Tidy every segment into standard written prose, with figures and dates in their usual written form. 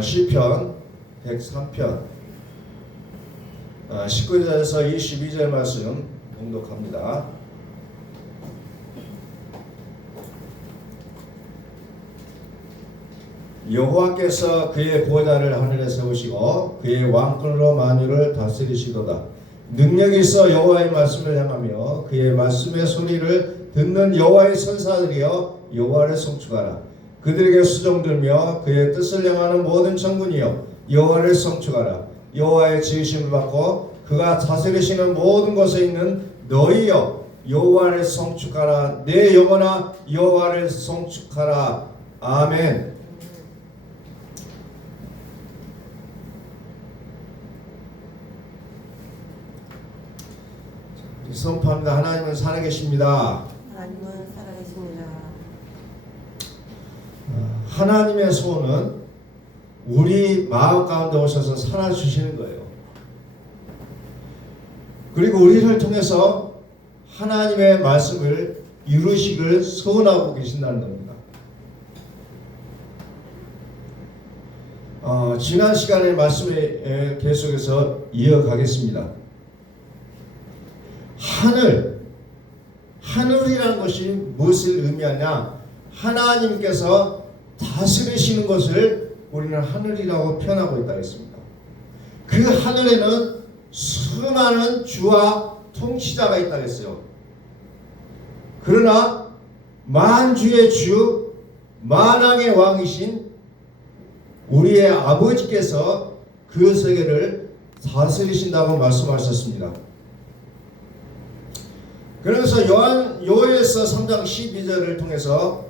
시편 103편 19절에서 22절 말씀 봉독합니다. 여호와께서 그의 보좌를 하늘에 세우시고 그의 왕권으로 만유를 다스리시도다. 능력이 있어 여호와의 말씀을 향하며 그의 말씀의 소리를 듣는 여호와의 선사들이여 여호와를 송축하라. 그들에게 수종들며 그의 뜻을 향하는 모든 천군이여 여호와를 송축하라. 여호와의 지으심을 받고 그가 다스리시는 모든 곳에 있는 너희여 여호와를 송축하라. 내 영혼아 여호와를 송축하라. 아멘. 선포합니다. 하나님은 살아계십니다. 하나님은 살아계십니다. 하나님의 소원은 우리 마음 가운데 오셔서 살아주시는 거예요. 그리고 우리를 통해서 하나님의 말씀을 이루시길 소원하고 계신다는 겁니다. 지난 시간의 말씀에 계속해서 이어가겠습니다. 하늘이라는 것이 무엇을 의미하냐? 하나님께서 다스리시는 것을 우리는 하늘이라고 표현하고 있다 했습니다. 그 하늘에는 수많은 주와 통치자가 있다 했어요. 그러나 만주의 주, 만왕의 왕이신 우리의 아버지께서 그 세계를 다스리신다고 말씀하셨습니다. 그래서 요엘서 3장 12절을 통해서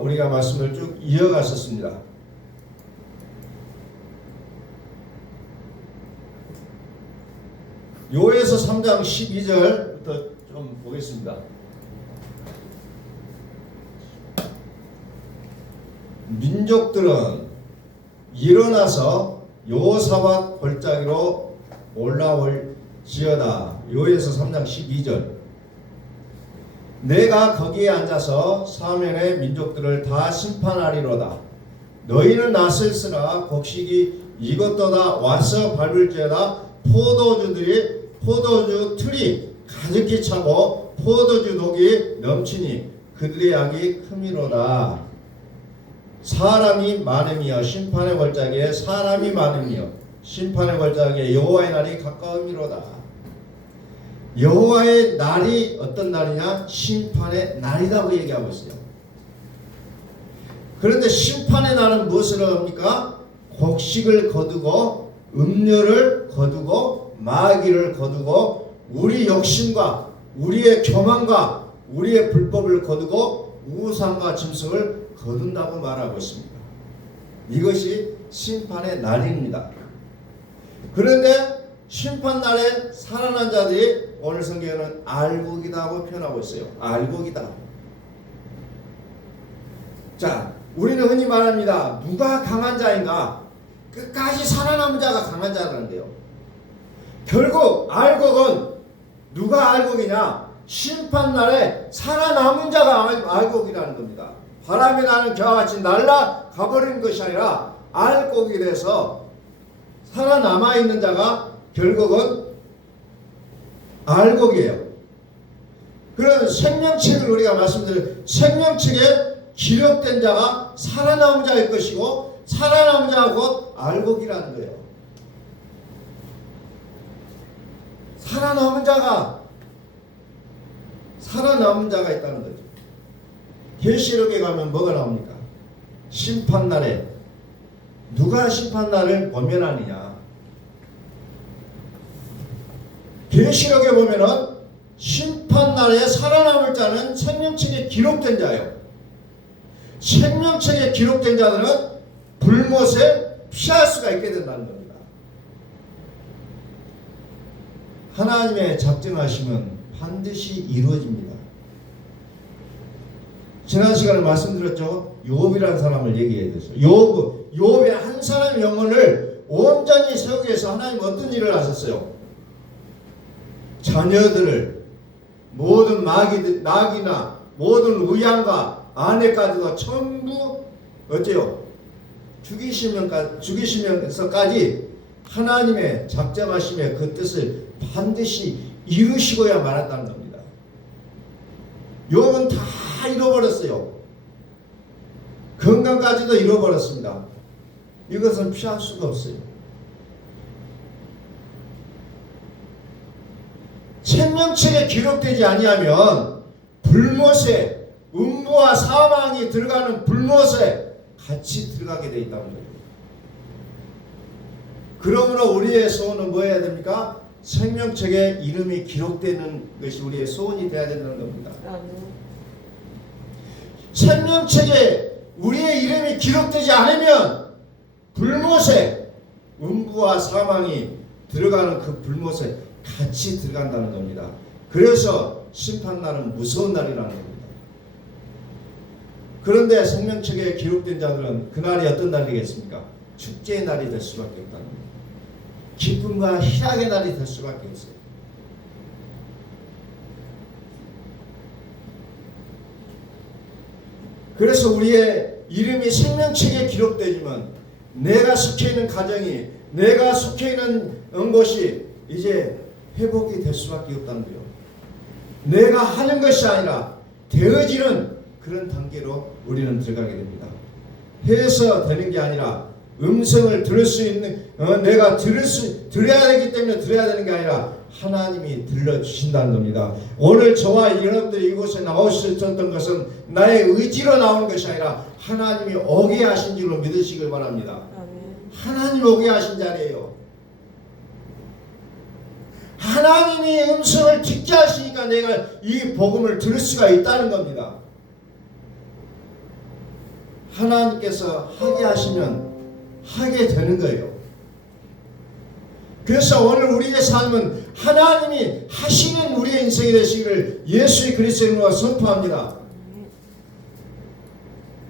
우리가 말씀을 쭉 이어갔었습니다. 요엘서 3장 12절부터 좀 보겠습니다. 민족들은 일어나서 여호사밧 골짜기로 올라올지어다. 요엘서 3장 12절. 내가 거기에 앉아서 사면의 민족들을 다 심판하리로다. 너희는 낯을 쓰라. 곡식이 익었도다. 와서 밟을지어다. 포도주 틀이 가득히 차고 포도주 독이 넘치니 그들의 약이 크미로다. 사람이 많음이여 심판의 골짜기에 사람이 많음이여 심판의 골짜기에 여호와의 날이 가까움이로다. 여호와의 날이 어떤 날이냐? 심판의 날이라고 얘기하고 있어요. 그런데 심판의 날은 무엇을 합니까? 곡식을 거두고 음료를 거두고 마귀를 거두고 우리 욕심과 우리의 교만과 우리의 불법을 거두고 우상과 짐승을 거둔다고 말하고 있습니다. 이것이 심판의 날입니다. 그런데 심판날에 살아난 자들이 오늘 성경에는 알곡이다고 표현하고 있어요. 알곡이다. 자, 우리는 흔히 말합니다. 누가 강한 자인가? 끝까지 살아남은 자가 강한 자라는데요. 결국 알곡은 누가 알곡이냐? 심판날에 살아남은 자가 알곡이라는 겁니다. 바람이 나는 겨와 같이 날아가버리는 것이 아니라 알곡이 돼서 살아남아 있는 자가 결국은 알곡이에요. 그런 생명책을 우리가 말씀드린 생명책에 기록된 자가 살아남은 자일 것이고 살아남은 자가 곧 알곡이라는 거예요. 살아남은 자가 있다는 거죠. 계시록에 가면 뭐가 나옵니까? 심판날에 누가 심판날을 모면하느냐? 계시록에 보면은 심판날에 살아남을 자는 생명책에 기록된 자예요. 생명책에 기록된 자들은 불못에 피할 수가 있게 된다는 겁니다. 하나님의 작정하심은 반드시 이루어집니다. 지난 시간에 말씀드렸죠. 욥이라는 사람을 얘기해야 돼서 욥의 한 사람의 영혼을 온전히 세우기 위해서 하나님 어떤 일을 하셨어요? 자녀들을 모든 낙이나 모든 의향과 아내까지도 전부 어째요? 죽이시면서까지 하나님의 작정하심의 그 뜻을 반드시 이루시고야 말았다는 겁니다. 욥은 다 잃어버렸어요. 건강까지도 잃어버렸습니다. 이것은 피할 수가 없어요. 생명책에 기록되지 아니하면 불못에 음부와 사망이 들어가는 불못에 같이 들어가게 되어 있다는 거예요. 그러므로 우리의 소원은 뭐 해야 됩니까? 생명책에 이름이 기록되는 것이 우리의 소원이 되어야 된다는 겁니다. 생명책에 우리의 이름이 기록되지 않으면 불못에 음부와 사망이 들어가는 그 불못에 같이 들어간다는 겁니다. 그래서 심판날은 무서운 날이라는 겁니다. 그런데 생명책에 기록된 자들은 그날이 어떤 날이겠습니까? 축제의 날이 될 수밖에 없다는 겁니다. 기쁨과 희락의 날이 될 수밖에 없어요. 그래서 우리의 이름이 생명책에 기록되지만 내가 속해 있는 가정이, 내가 속해 있는 곳이 이제 회복이 될 수밖에 없다는 거예요. 내가 하는 것이 아니라 되어지는 그런 단계로 우리는 들어가게 됩니다. 해서 되는 게 아니라 음성을 들을 수 있는 내가 들어야 되기 때문에 들어야 되는 게 아니라 하나님이 들려주신다는 겁니다. 오늘 저와 여러분들이 이곳에 나오셨던 것은 나의 의지로 나온 것이 아니라 하나님이 오게 하신 줄로 믿으시길 바랍니다. 하나님이 오게 하신 자리예요. 하나님이 음성을 듣게 하시니까 내가 이 복음을 들을 수가 있다는 겁니다. 하나님께서 하게 하시면 하게 되는 거예요. 그래서 오늘 우리의 삶은 하나님이 하시는 우리의 인생이 되시기를 예수의 그리스도의 이름으로 선포합니다.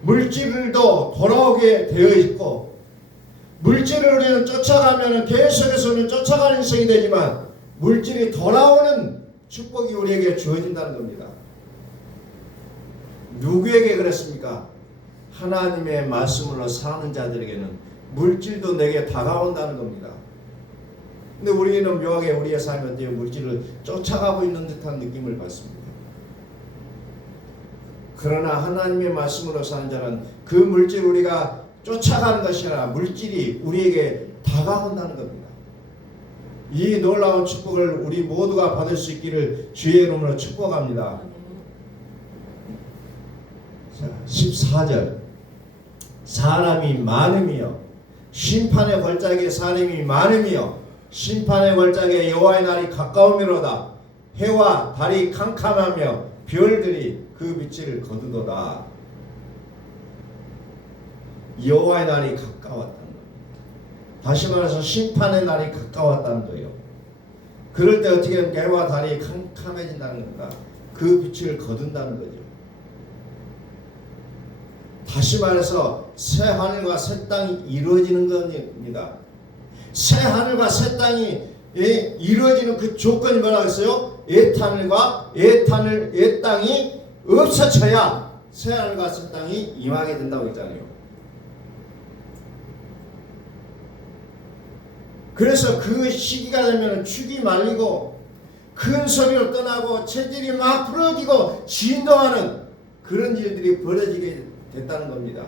물질도 돌아오게 되어 있고 물질을 우리는 쫓아가면 계속해서 우리는 쫓아가는 인생이 되지만 물질이 돌아오는 축복이 우리에게 주어진다는 겁니다. 누구에게 그랬습니까? 하나님의 말씀으로 사는 자들에게는 물질도 내게 다가온다는 겁니다. 근데 우리는 묘하게 우리의 삶에 물질을 쫓아가고 있는 듯한 느낌을 받습니다. 그러나 하나님의 말씀으로 사는 자는 그 물질 우리가 쫓아가는 것이 아니라 물질이 우리에게 다가온다는 겁니다. 이 놀라운 축복을 우리 모두가 받을 수 있기를 주의 이름으로 축복합니다. 자, 14절 사람이 많음이여 심판의 걸작에 사람이 많음이여 심판의 걸작에 여호와의 날이 가까우미로다. 해와 달이 캄캄하며 별들이 그 빛을 거두도다. 여호와의 날이 가까웠다는 겁니다. 다시 말해서 심판의 날이 가까웠다는 거예요. 그럴 때 어떻게 해와 달이 캄캄해진다는 겁니다. 그 빛을 거둔다는 거죠. 다시 말해서 새 하늘과 새 땅이 이루어지는 겁니다. 새 하늘과 새 땅이 이루어지는 그 조건이 뭐라고 했어요? 옛하늘과 옛땅이 없어져야 새 하늘과 새 땅이 임하게 된다고 했잖아요. 그래서 그 시기가 되면 축이 말리고 큰 소리로 떠나고 체질이 막 풀어지고 진동하는 그런 일들이 벌어지게 됐다는 겁니다.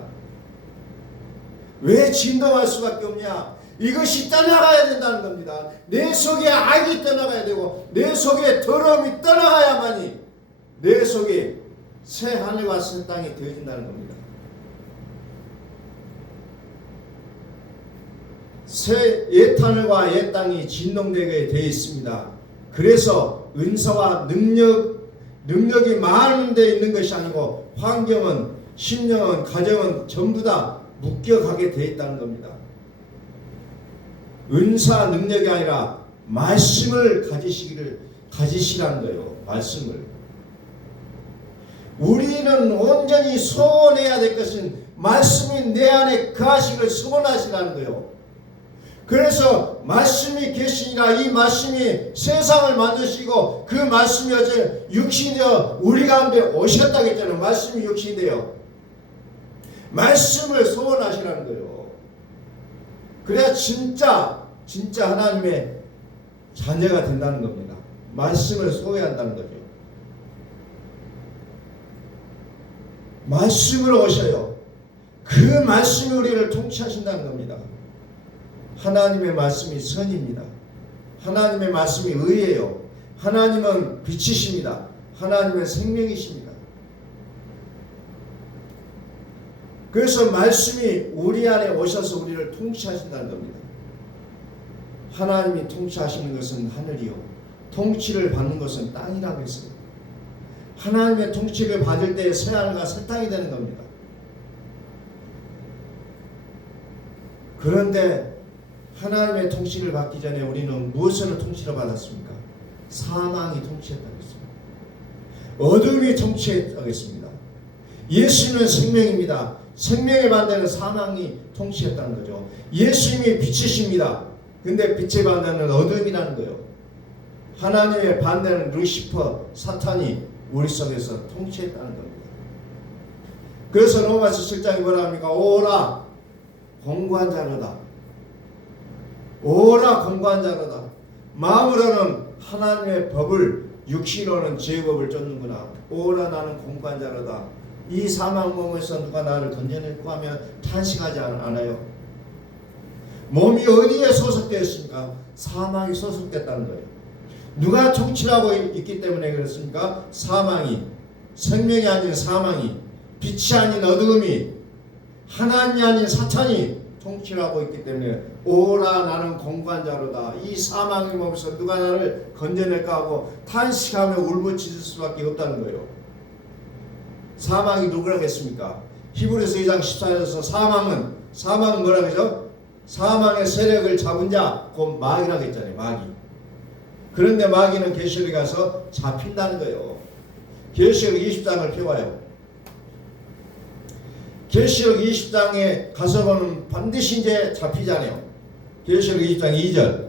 왜 진동할 수밖에 없냐? 이것이 떠나가야 된다는 겁니다. 내 속에 악이 떠나가야 되고 내 속에 더러움이 떠나가야만이 내 속에 새 하늘과 새 땅이 되어진다는 겁니다. 새 옛 하늘과 옛 땅이 진동되게 되어 있습니다. 그래서 은사와 능력이 많은 데 있는 것이 아니고 환경은, 심령은, 가정은 전부 다 묶여가게 되어 있다는 겁니다. 은사, 능력이 아니라 말씀을 가지시라는 거예요. 말씀을. 우리는 온전히 소원해야 될 것은 말씀이 내 안에 거하시기를 소원하시라는 거예요. 그래서 말씀이 계시니라 이 말씀이 세상을 만드시고 그 말씀이 어제 육신이 되어 우리 가운데 오셨다고 했잖아요. 말씀이 육신이 되어 말씀을 소원하시라는 거예요. 그래야 진짜 하나님의 자녀가 된다는 겁니다. 말씀을 소유한다는 거죠. 말씀으로 오셔요. 그 말씀이 우리를 통치하신다는 겁니다. 하나님의 말씀이 선입니다. 하나님의 말씀이 의예요. 하나님은 빛이십니다. 하나님의 생명이십니다. 그래서 말씀이 우리 안에 오셔서 우리를 통치하신다는 겁니다. 하나님이 통치하시는 것은 하늘이요, 통치를 받는 것은 땅이라고 했어요. 하나님의 통치를 받을 때 새하늘과 새 땅이 되는 겁니다. 그런데 하나님의 통치를 받기 전에 우리는 무엇으로 통치를 받았습니까? 사망이 통치했다고 했습니다. 어둠이 통치했다겠습니다. 예수님은 생명입니다. 생명의 반대는 사망이 통치했다는 거죠. 예수님이 빛이십니다. 근데 빛의 반대는 어둠이라는 거예요. 하나님의 반대는 루시퍼, 사탄이 우리 속에서 통치했다는 겁니다. 그래서 로마서 7장이 뭐라 합니까? 오라 공고한 자로다. 오라 공고한 자로다. 마음으로는 하나님의 법을, 육신으로는 죄의 법을 쫓는구나. 오라 나는 공고한 자로다. 이 사망 몸에서 누가 나를 건져낼까 하면 탄식하지 않아요. 몸이 어디에 소속되어 있습니까? 사망이 소속됐다는 거예요. 누가 통치하고 있기 때문에 그렇습니까? 사망이, 생명이 아닌 사망이, 빛이 아닌 어둠이, 하나님이 아닌 사탄이 통치하고 있기 때문에 오라 나는 공고한 자로다. 이 사망의 몸에서 누가 나를 건져낼까 하고 탄식하며 울부짖을 수밖에 없다는 거예요. 사망이 누구라고 했습니까? 히브리서 2장 14절에서 사망은 뭐라고 하죠? 사망의 세력을 잡은 자, 곧 마귀라고 했잖아요. 마귀. 그런데 마귀는 계시록에 가서 잡힌다는 거예요. 계시록 20장을 펴봐요. 계시록 20장에 가서 보면 반드시 이제 잡히잖아요. 계시록 20장 2절.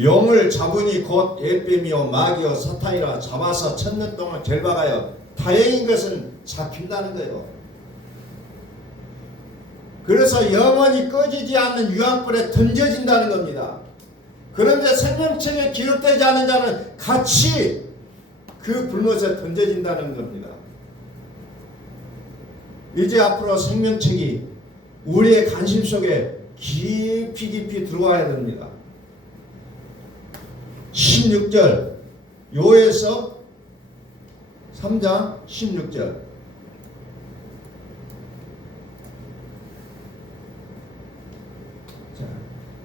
용을 잡으니 곧 옛뱀이요 마귀요 사탄이라 잡아서 1000년 동안 결박하여 다행인 것은 잡힌다는 거예요. 그래서 영원히 꺼지지 않는 유황불에 던져진다는 겁니다. 그런데 생명책에 기록되지 않은 자는 같이 그 불못에 던져진다는 겁니다. 이제 앞으로 생명책이 우리의 관심 속에 깊이 들어와야 됩니다. 16절 요에서 3장 16절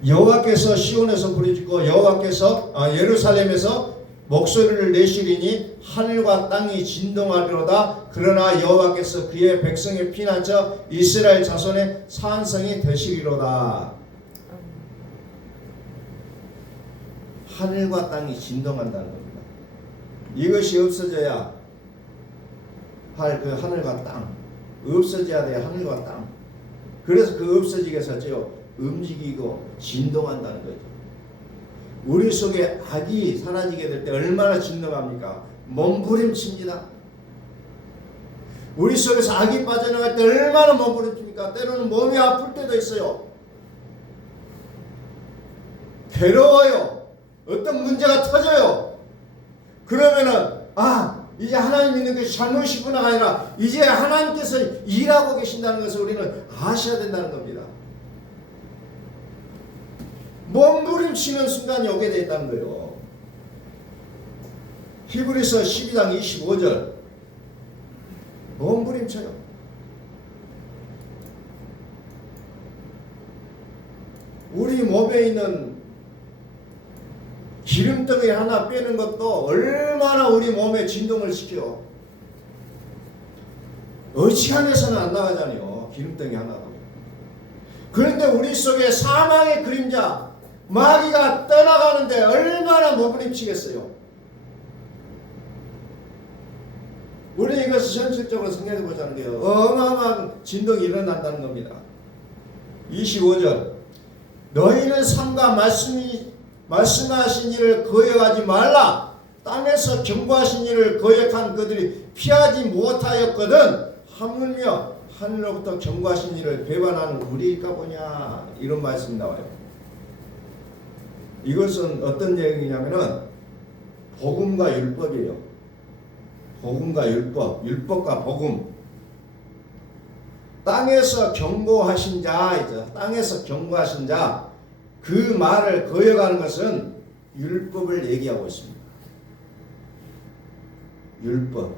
여호와께서 시온에서 부르짖고 여호와께서 예루살렘에서 목소리를 내시리니 하늘과 땅이 진동하리로다. 그러나 여호와께서 그의 백성의 피난처 이스라엘 자손의 산성이 되시리로다. 하늘과 땅이 진동한다는 겁니다. 이것이 없어져야 할 그 하늘과 땅, 없어져야 돼. 하늘과 땅. 그래서 그 없어지게 해서죠 움직이고 진동한다는 거죠. 우리 속에 악이 사라지게 될 때 얼마나 진동합니까? 몸부림칩니다. 우리 속에서 악이 빠져나갈 때 얼마나 몸부림칩니까? 때로는 몸이 아플 때도 있어요. 괴로워요. 어떤 문제가 터져요. 그러면은 이제 하나님 믿는 것이 잘못이구나가 아니라 이제 하나님께서 일하고 계신다는 것을 우리는 아셔야 된다는 겁니다. 몸부림치는 순간이 오게 되어 있다는 거예요. 히브리서 12장 25절 몸부림쳐요. 우리 몸에 있는 기름덩이 하나 빼는 것도 얼마나 우리 몸에 진동을 시켜. 어지간해서는 안 나가잖아요. 기름덩이 하나가. 그런데 우리 속에 사망의 그림자 마귀가 떠나가는데 얼마나 몸부림치겠어요. 우리 이것을 현실적으로 생각해 보자는 게요. 어마어마한 진동이 일어난다는 겁니다. 25절 너희는 삼가 말씀하신 일을 거역하지 말라. 땅에서 경고하신 일을 거역한 그들이 피하지 못하였거든 하물며 하늘로부터 경고하신 일을 배반하는 우리일까 보냐, 이런 말씀이 나와요. 이것은 어떤 얘기냐면은 복음과 율법이에요. 복음과 율법, 율법과 복음. 땅에서 경고하신 자, 땅에서 경고하신 자, 그 말을 거역하는 것은 율법을 얘기하고 있습니다. 율법.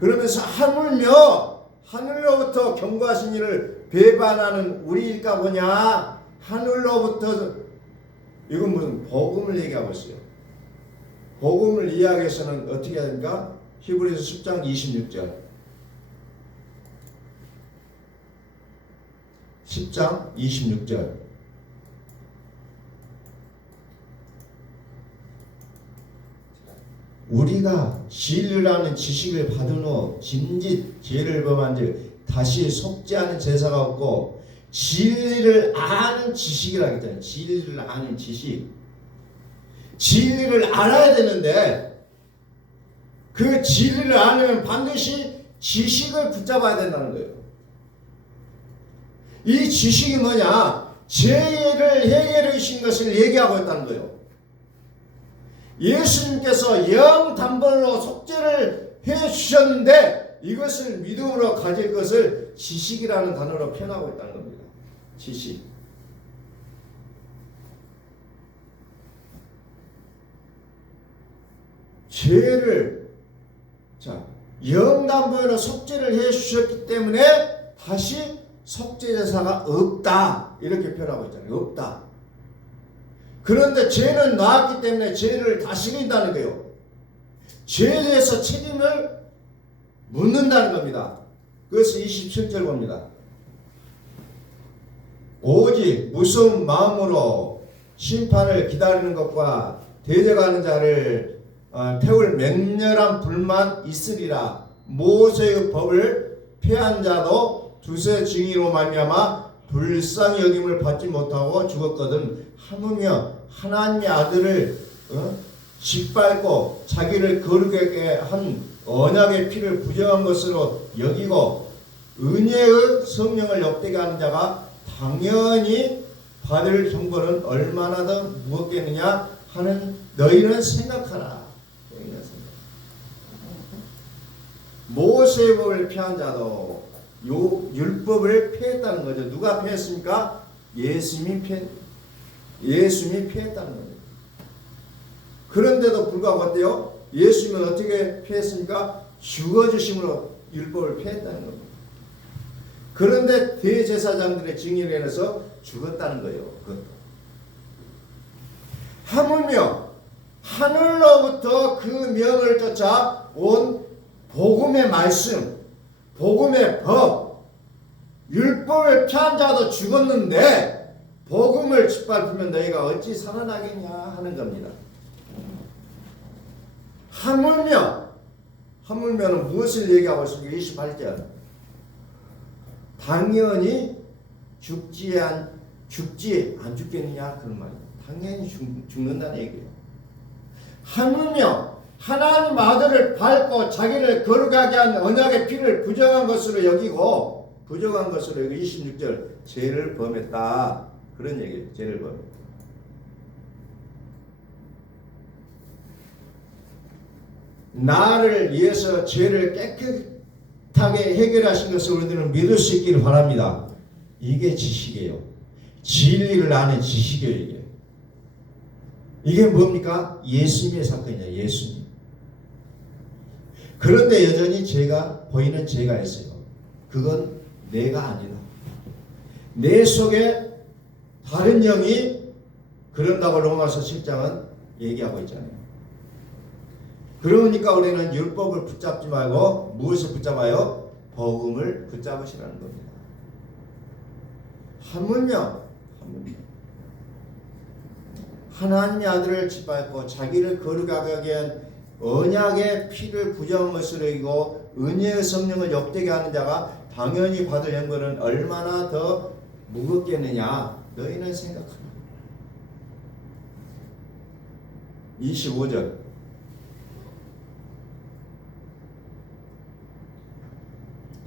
그러면서 하물며 하늘로부터 경고하신 이를 배반하는 우리일까 보냐. 하늘로부터, 이건 무슨 복음을 얘기하고 있어요. 복음을 이야기해서는 어떻게 해야 됩니까? 히브리서 10장 26절. 10장 26절. 우리가 진리라는 지식을 받은 후 짐짓 죄를 범한즉 다시 속죄하는 제사가 없고 진리를 아는 지식이라고 했잖아요. 진리를 아는 지식. 진리를 알아야 되는데 그 진리를 알려면 반드시 지식을 붙잡아야 된다는 거예요. 이 지식이 뭐냐? 죄를 해결해 주신 것을 얘기하고 있다는 거예요. 예수님께서 영단번으로 속죄를 해주셨는데 이것을 믿음으로 가질 것을 지식이라는 단어로 표현하고 있다는 겁니다. 지식. 죄를 영단번으로 속죄를 해주셨기 때문에 다시 속죄제사가 없다, 이렇게 표현하고 있잖아요. 없다. 그런데 죄는 나았기 때문에 죄를 다스린다는 거예요. 죄에 대해서 책임을 묻는다는 겁니다. 그래서 27절 봅니다. 오직 무서운 마음으로 심판을 기다리는 것과 대적하는 자를 태울 맹렬한 불만 있으리라. 모세의 법을 폐한 자도 두세 증인으로 말미암아 불쌍히 여김을 받지 못하고 죽었거든. 하물며 하나님의 아들을 짓밟고 자기를 거룩하게 한 언약의 피를 부정한 것으로 여기고 은혜의 성령을 욕되게 하는 자가 당연히 받을 형벌은 얼마나 더 무겁겠느냐 하는 너희는 생각하라. 모세의 법을 폐한 자도 요 율법을 폐했다는 거죠. 누가 폐했습니까? 예수님이 폐했다는 겁니다. 그런데도 불구하고 어때요? 예수님은 어떻게 폐했습니까? 죽어주심으로 율법을 폐했다는 겁니다. 그런데 대제사장들의 증인에 의해서 죽었다는 거예요. 그것도. 하물며 하늘로부터 그 명을 쫓아 온 복음의 말씀, 복음의 법, 율법을 폐한 자도 죽었는데 복음을 짓밟으면 너희가 어찌 살아나겠냐 하는 겁니다. 하물며는 무엇을 얘기하고 있습니까? 28절. 당연히 죽지 안 죽겠느냐 그런 말이에요. 당연히 죽는다는 얘기예요. 하물며 하나님 아들을 밟고 자기를 거룩하게 한 언약의 피를 부정한 것으로 여기고 26절 죄를 범했다 그런 얘기예요. 죄를 범했다. 나를 위해서 죄를 깨끗하게 해결하신 것을 우리들은 믿을 수 있기를 바랍니다. 이게 지식이에요. 진리를 아는 지식이에요. 이게 뭡니까? 예수님의 사건이에요. 예수님. 그런데 여전히 보이는 죄가 있어요. 그건 내가 아니다. 내 속에 다른 영이 그런다고 로마서 7장은 얘기하고 있잖아요. 그러니까 우리는 율법을 붙잡지 말고 무엇을 붙잡아요? 복음을 붙잡으시라는 겁니다. 하물며 하나님의 아들을 짓밟고 자기를 거룩하게 한 언약의 피를 부정한 것으로 여기고 은혜의 성령을 욕되게 하는 자가 당연히 받을 형벌은 얼마나 더 무겁겠느냐 너희는 생각하라. 25절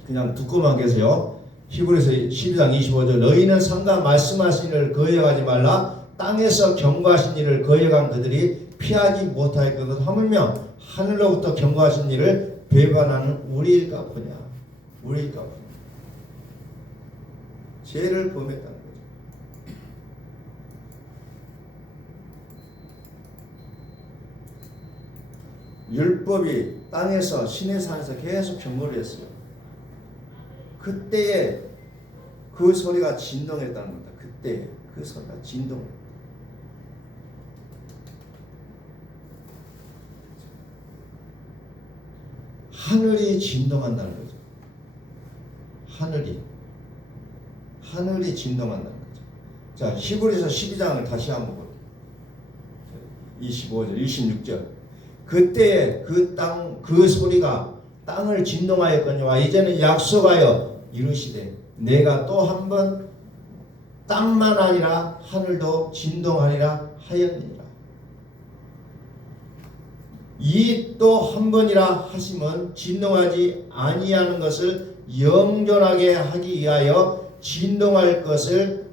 그냥 듣고만 계세요. 히브리서 12장 25절 너희는 상가 말씀하신 일을 거역하지 말라. 땅에서 경고하신 일을 거역한 그들이 피하지 못하였거든. 하물며 하늘로부터 경고하신 일을 배반하는 우리일까 보냐. 우리일까 보냐. 죄를 범했다는 거죠. 율법이 땅에서 신의 산에서 계속 경고를 했어요. 그때에 그 소리가 진동했다는 겁니다. 그때 그 소리가 진동. 하늘이 진동한다는 거죠. 하늘이 진동한다는 거죠. 자, 히브리서 12장을 다시 한번 보세요. 25절, 26절. 그때에 그 소리가 땅을 진동하였거니와 이제는 약속하여 이르시되 내가 또 한 번 땅만 아니라 하늘도 진동하리라 하였느니라. 이 또 한 번이라 하심은 진동하지 아니하는 것을 영존하게 하기 위하여 진동할 것을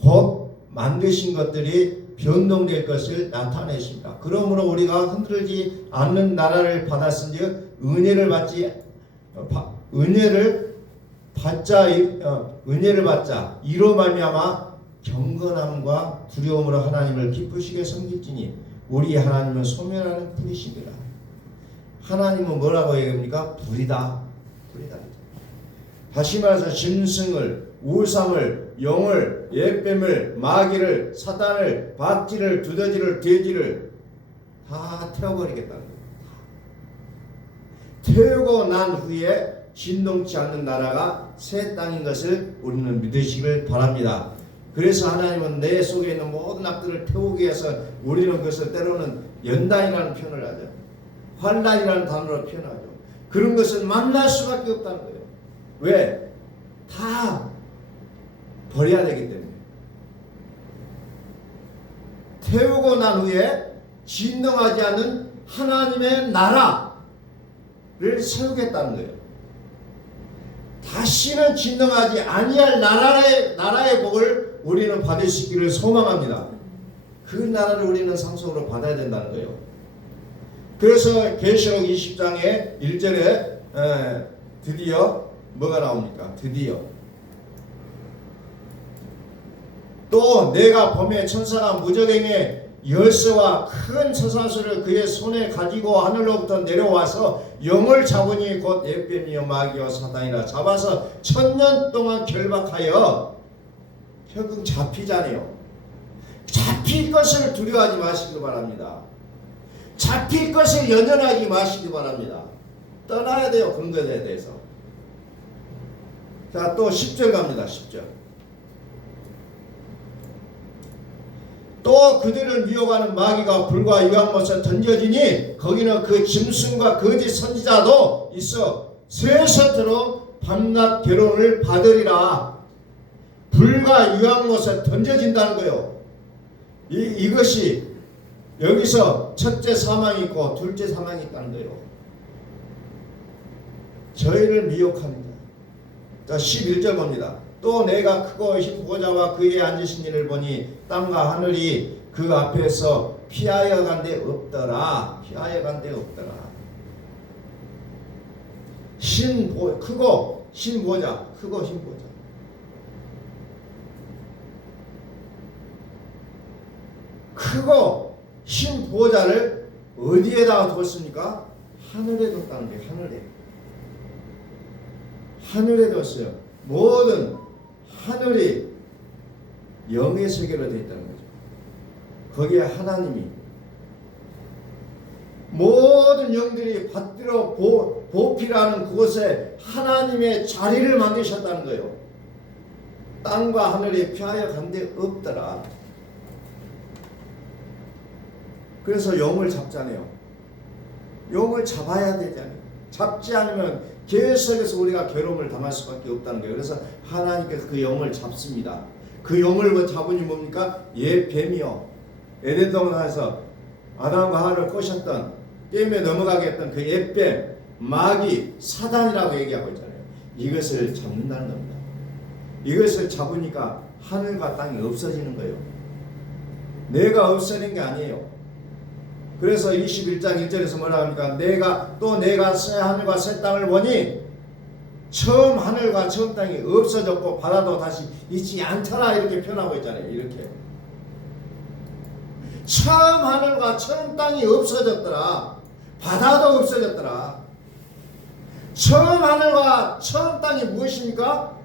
곧 만드신 것들이 변동될 것을 나타내십니다. 그러므로 우리가 흔들리지 않는 나라를 받았은즉 은혜를 받자 이로 말미암아 경건함과 두려움으로 하나님을 기쁘시게 섬길지니 우리 하나님은 소멸하는 분이시니라. 하나님은 뭐라고 얘기합니까? 불이다. 다시 말해서 짐승을, 우상을, 영을, 옛뱀을, 마귀를, 사단을, 박쥐를, 두더지를, 돼지를 다 태워버리겠다는 거예요. 태우고 난 후에 진동치 않는 나라가 새 땅인 것을 우리는 믿으시길 바랍니다. 그래서 하나님은 내 속에 있는 모든 악들을 태우기 위해서 우리는 그것을 때로는 연단이라는 표현을 하죠. 환난이라는 단어로 표현하죠. 그런 것을 만날 수밖에 없다는 거예요. 왜? 다 버려야 되기 때문에. 태우고 난 후에 진동하지 않는 하나님의 나라를 세우겠다는 거예요. 다시는 진동하지 아니할 나라의 복을 우리는 받을 수 있기를 소망합니다. 그 나라를 우리는 상속으로 받아야 된다는 거예요. 그래서 계시록 20장의 1절에 드디어 뭐가 나옵니까? 드디어 또 내가 범에 천사가 무적행의 열쇠와 큰 서사수를 그의 손에 가지고 하늘로부터 내려와서 영을 잡으니 곧 옛뱀이요 마귀요 사단이라 잡아서 1000년 동안 결박하여 결국 잡히잖아요. 잡힐 것을 두려워하지 마시기 바랍니다. 잡힐 것을 연연하지 마시기 바랍니다. 떠나야 돼요. 그런 것에 대해서. 자, 또 10절 갑니다. 10절. 또 그들을 미혹하는 마귀가 불과 유황못에 던져지니 거기는 그 짐승과 거짓 선지자도 있어 세세토록 밤낮 괴로움을 받으리라. 불과 유황못에 던져진다는 거예요. 이것이 여기서 첫째 사망이 있고 둘째 사망이 있다는 거예요. 저희를 미혹합니다. 자, 11절 봅니다. 또 내가 크고 보좌와 그에 앉으신 이를 보니 땅과 하늘이 그 앞에서 피하여 간 데 없더라. 피하여 간 데 없더라. 크고 신보좌. 크고 신보좌를 어디에다가 두었습니까? 하늘에 뒀다는 거예요. 하늘에 뒀어요. 모든 하늘이 영의 세계로 되어 있다는 거죠. 거기에 하나님이 모든 영들이 받들어 보필하는 그곳에 하나님의 자리를 만드셨다는 거예요. 땅과 하늘이 피하여 간 데 없더라. 그래서 영을 잡잖아요. 영을 잡아야 되잖아요. 잡지 않으면 계속해서 우리가 괴로움을 당할 수밖에 없다는 거예요. 그래서 하나님께서 그 영을 잡습니다. 그 영을 잡으니 뭡니까? 뱀이요. 에덴 동산에서 아담과 하와를 꼬셨던 게임에 넘어가게 했던 그 옛뱀, 마귀, 사단이라고 얘기하고 있잖아요. 이것을 잡는다는 겁니다. 이것을 잡으니까 하늘과 땅이 없어지는 거예요. 내가 없어지는 게 아니에요. 그래서 21장 1절에서 뭐라 합니까? 내가 새 하늘과 새 땅을 보니 처음 하늘과 처음 땅이 없어졌고 바다도 다시 있지 않더라, 이렇게 표현하고 있잖아요. 이렇게 처음 하늘과 처음 땅이 없어졌더라, 바다도 없어졌더라. 처음 하늘과 처음 땅이 무엇입니까?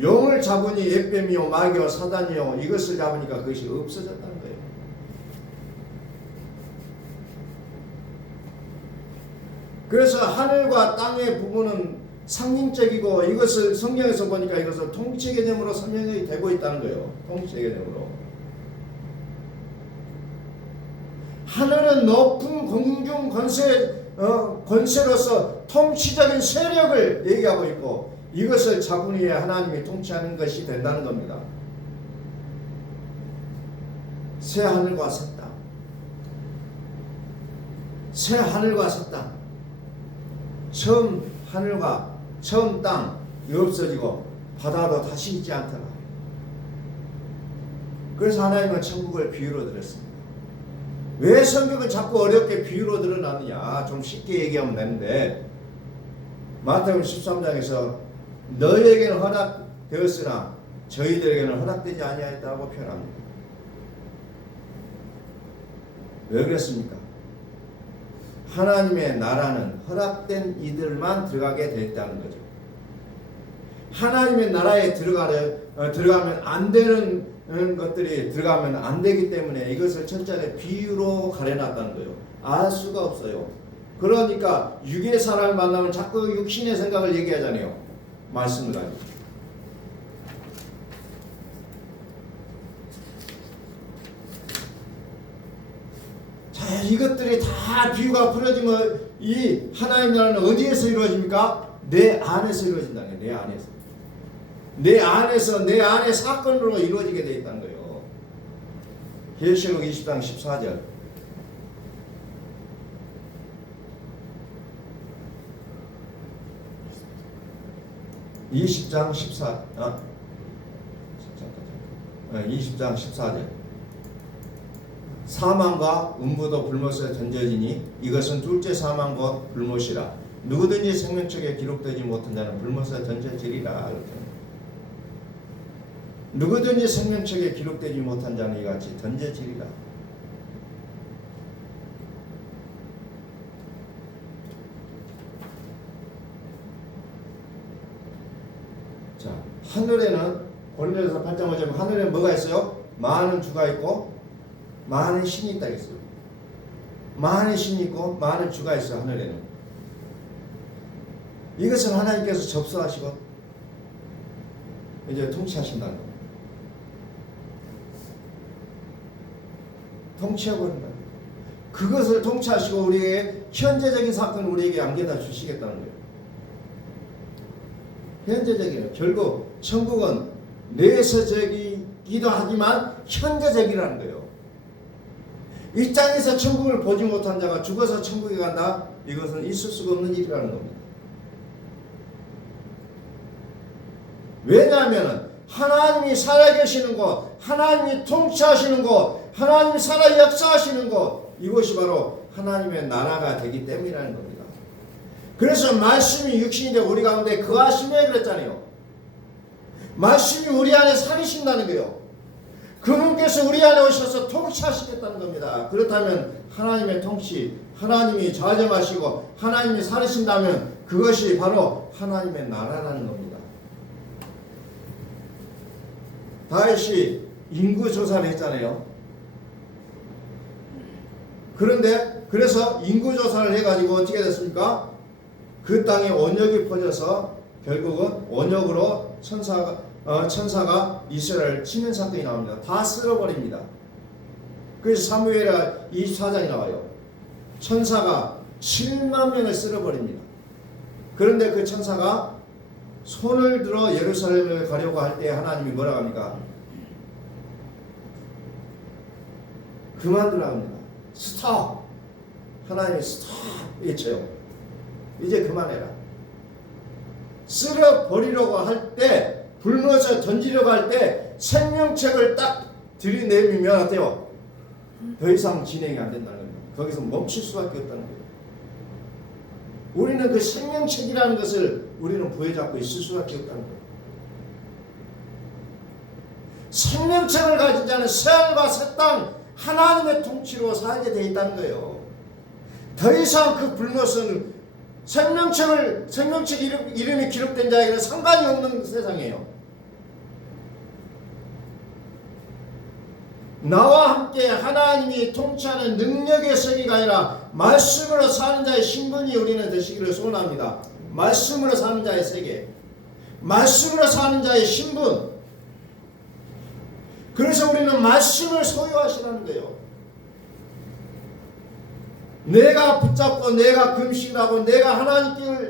영을 잡으니 옅뱀이요 마귀요 사단이요, 이것을 잡으니까 그것이 없어졌다는 거예요. 그래서 하늘과 땅의 부분은 상징적이고, 이것을 성경에서 보니까 이것을 통치 개념으로 설명이 되고 있다는 거예요. 통치 개념으로. 하늘은 높은 공중 권세로서 통치적인 세력을 얘기하고 있고, 이것을 잡은 후에 하나님이 통치하는 것이 된다는 겁니다. 새 하늘과 새 땅, 새 하늘과 새 땅, 처음 하늘과 처음 땅이 없어지고 바다도 다시 있지 않더라. 그래서 하나님은 천국을 비유로 들었습니다. 왜 성경을 자꾸 어렵게 비유로 드러나느냐? 좀 쉽게 얘기하면 되는데, 마태복음 13장에서 너희에게는 허락되었으나 저희들에게는 허락되지 아니하였다고 표현합니다. 왜 그랬습니까? 하나님의 나라는 허락된 이들만 들어가게 되어 있다는 거죠. 하나님의 나라에 들어가면 안 되는 것들이 들어가면 안 되기 때문에 이것을 천천히 비유로 가려놨다는 거예요. 알 수가 없어요. 그러니까 육의 사람을 만나면 자꾸 육신의 생각을 얘기하잖아요. 말씀을 가지고. 자, 이것들이 다 비유가 풀어지면 이 하나님 나라는 어디에서 이루어집니까? 내 안에서 이루어진다는 거예요. 내 안에서. 내 안의 사건으로 이루어지게 되어 있다는 거예요. 계시록 20장 14절. (20장 14절) 사망과 음부도 불못에 던져지니 이것은 둘째 사망 곧 불못이라. 누구든지 생명책에 기록되지 못한 자는 불못에 던져지리라. 누구든지 생명책에 기록되지 못한 자는 이같이 던져지리라. 자, 하늘에는 고린도전서 8장 5절 하늘에 뭐가 있어요? 많은 주가 있고 많은 신이 있다 했어요. 많은 신이 있고 많은 주가 있어요. 하늘에는. 이것은 하나님께서 접수하시고 이제 통치하신다는 거예요. 통치해버린다. 그것을 통치하시고 우리의 현재적인 사건을 우리에게 안겨다 주시겠다는 거예요. 현재적이에요. 결국 천국은 내세적이기도 하지만 현재적이라는 거예요. 이 땅에서 천국을 보지 못한 자가 죽어서 천국에 간다? 이것은 있을 수가 없는 일이라는 겁니다. 왜냐하면 하나님이 살아계시는 곳, 하나님이 통치하시는 곳, 하나님이 살아 역사하시는 곳, 이것이 바로 하나님의 나라가 되기 때문이라는 겁니다. 그래서 말씀이 육신이 되고 우리 가운데 거하시며 그랬잖아요. 말씀이 우리 안에 살으신다는 거예요. 그분께서 우리 안에 오셔서 통치하시겠다는 겁니다. 그렇다면 하나님의 통치, 하나님이 좌정하시고 하나님이 살으신다면 그것이 바로 하나님의 나라라는 겁니다. 다윗이 인구조사를 했잖아요. 그래서 인구조사를 해가지고 어떻게 됐습니까? 그 땅에 원역이 퍼져서 결국은 원역으로 천사가 이스라엘을 치는 사건이 나옵니다. 다 쓸어버립니다. 그래서 사무엘하 24장이 나와요. 천사가 7만 명을 쓸어버립니다. 그런데 그 천사가 손을 들어 예루살렘을 가려고 할 때 하나님이 뭐라고 합니까? 그만두라고 합니다. 스톱! 하나님이 스톱! 외쳐요. 이제 그만해라. 쓸어 버리려고 할 때, 불못에 던지려고 할 때 생명책을 딱 들이내미면 어때요? 더 이상 진행이 안 된다는 거예요. 거기서 멈출 수밖에 없다는 거예요. 우리는 그 생명책이라는 것을 우리는 부여잡고 있을 수밖에 없다는 거예요. 생명책을 가진 자는 새하늘과 새 땅 하나님의 통치로 살게 되어 있다는 거예요. 더 이상 그 불못은 생명책 이름이 기록된 자에게는 상관이 없는 세상이에요. 나와 함께 하나님이 통치하는 능력의 세계가 아니라 말씀으로 사는 자의 신분이 우리는 되시기를 소원합니다. 말씀으로 사는 자의 세계, 말씀으로 사는 자의 신분. 그래서 우리는 말씀을 소유하시라는 거예요. 내가 붙잡고 내가 금식하고 내가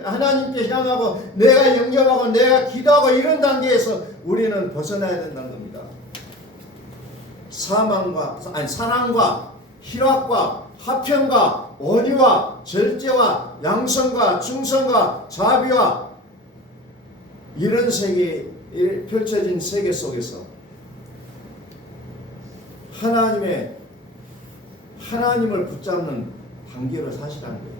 하나님께 향하고 내가 영접하고 내가 기도하고 이런 단계에서 우리는 벗어나야 된다는 겁니다. 사랑과 희락과 화평과 온유와 절제와 양성과 충성과 자비와 이런 세계 펼쳐진 세계 속에서 하나님을 붙잡는 단계로 사시라는 거예요.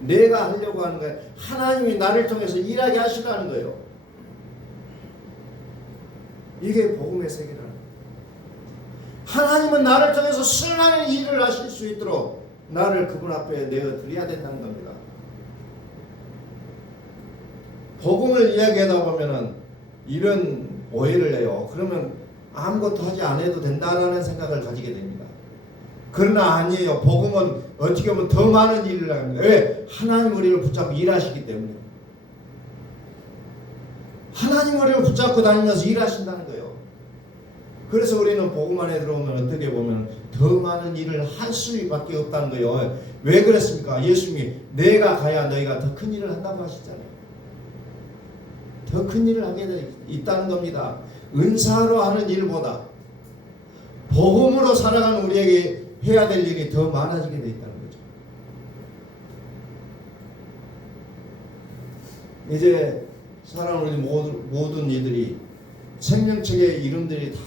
내가 하려고 하는 거예요. 하나님이 나를 통해서 일하게 하시라는 거예요. 이게 복음의 세계라는 거예요. 하나님은 나를 통해서 수많은 일을 하실 수 있도록 나를 그분 앞에 내어드려야 된다는 겁니다. 복음을 이야기하다 보면은 이런 오해를 해요. 그러면 아무것도 하지 않아도 된다라는 생각을 가지게 됩니다. 그러나 아니에요. 복음은 어떻게 보면 더 많은 일을 합니다. 왜? 하나님 우리를 붙잡고 일하시기 때문에. 하나님 우리를 붙잡고 다니면서 일하신다는 거예요. 그래서 우리는 복음 안에 들어오면 어떻게 보면 더 많은 일을 할 수밖에 없다는 거예요. 왜 그랬습니까? 예수님이 내가 가야 너희가 더 큰 일을 한다고 하시잖아요. 더 큰 일을 하게 있다는 겁니다. 은사로 하는 일보다 복음으로 살아가는 우리에게 해야 될 일이 더 많아지게 되어 있다는 거죠. 이제 사랑하는 모든 이들이 생명책의 이름들이 다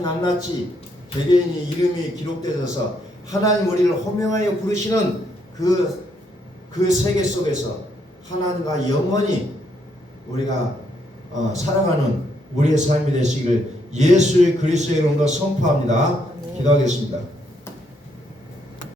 낱낱이 개개인이 이름이 기록되어서 하나님 우리를 호명하여 부르시는 그 세계 속에서 하나님과 영원히 우리가 살아가는 우리의 삶이 되시기를 예수의 그리스도의 이름으로 선포합니다. 기도하겠습니다.